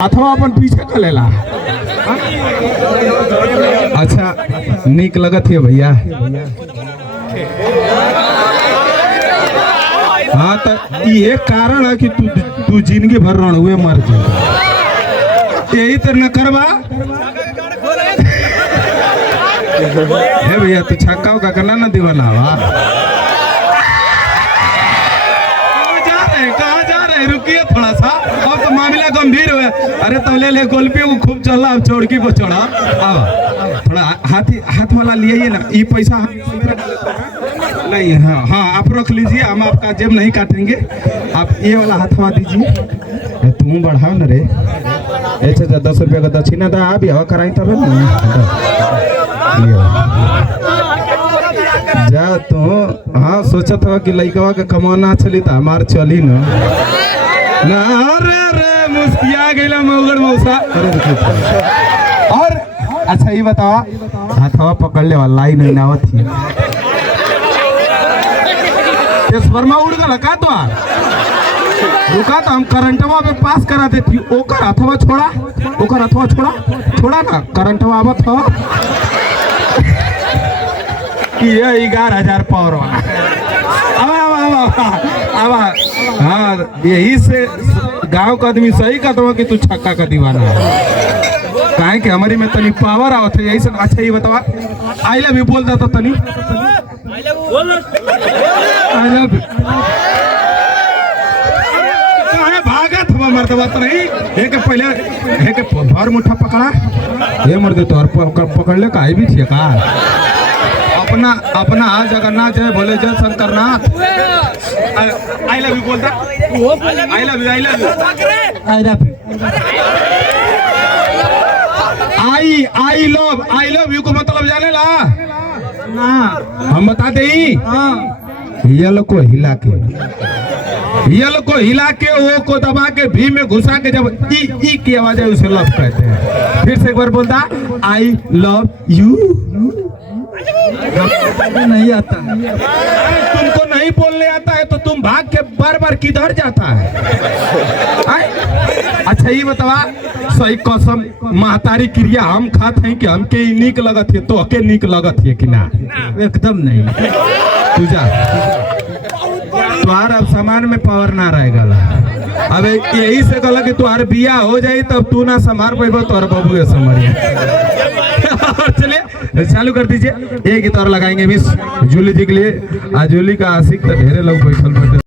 अथवा अपन पीछे कर लेला। अच्छा निक लगत है भैया। हाँ तो ये कारण है कि तू जिंदगी भर रण हुए मर जाए, यही तो न करवा है भैया। तू छक्का का करना ना दीवाना वा। कहाँ जा रहे रुकिए थोड़ा सा, अब तो मामला गंभीर है। अरे तो ले गोलपी को खूब चला, अब चौड़की को चढ़ा। अब थोड़ा हाथ वाला लिए ना, ये पैसा नहीं। हाँ हाँ आप रख लीजिए, हम आपका जेब नहीं काटेंगे। आप ये वाला हाथवा दीजिए। तुम बढ़ाओ न रे। अच्छा 10 रुपया का दक्षिणा था, आप यह कराई तब जा तो। हाँ सोचत हो कि लड़कवा के कमाना चली तो हमार चली न। अरे मुस्किया गईला मौगड़ मौसा। और अच्छा ये बताओ, हाथवा पकड़ ले वाला ही नहीं नावत थी। वर्मा उड़ गला का तो रुका तो हम करंटवा पे पास करा देती। ओकर हथवा छोड़ा, ओकर हथवा छोड़ा ना करंटवा आवत हो कि ये 11,000 पावर वाला। अब हाँ यही से गांव का आदमी सही कहता हो कि तू छक्का का दीवाना है। काहे कि हमारी में तनी पावर आवत है, यही से। अच्छा ये बतावा, आई लव यू बोल देता तनी। आई लव यू भागत हुआ मर्दवा तो नहीं। एक पहले एक भर मुठा पकड़ा, ये मर्द तो पकड़ ले का भी थी का। अपना आज जगन्नाथ जय भोले जय शंकर नाथ। आई लव यू बोलता। I love you, I love you, I love you. I love you को मतलब जाने ला ना, हम बता दे। यल को हिला के ओ को दबा के भी में घुसा के जब ई की आवाज है उसे लव कहते हैं। फिर से एक बार बोलता, आई लव यू। नहीं आता, तुमको नहीं बोलने आता है तो तुम भाग के बार किधर जाता है? अच्छा ये बतावा, सही कसम महतारी क्रिया हम खाते हैं कि हमके नीक लगत है, तो के नीक लगत है कि ना? एकदम नहीं। तू जा, तुहार अब सामान में पावर ना रहेगा। अब यही से कहला कि तुहार बिया हो जाए तब तू ना संभार पेबो, तुहार बबुए संभारिए। चलिए चालू कर दीजिए। एक गीत और लगाएंगे मिस जूली जी के लिए। आज जूली का आशिक तो ढेरे लोग बैठल बैठे।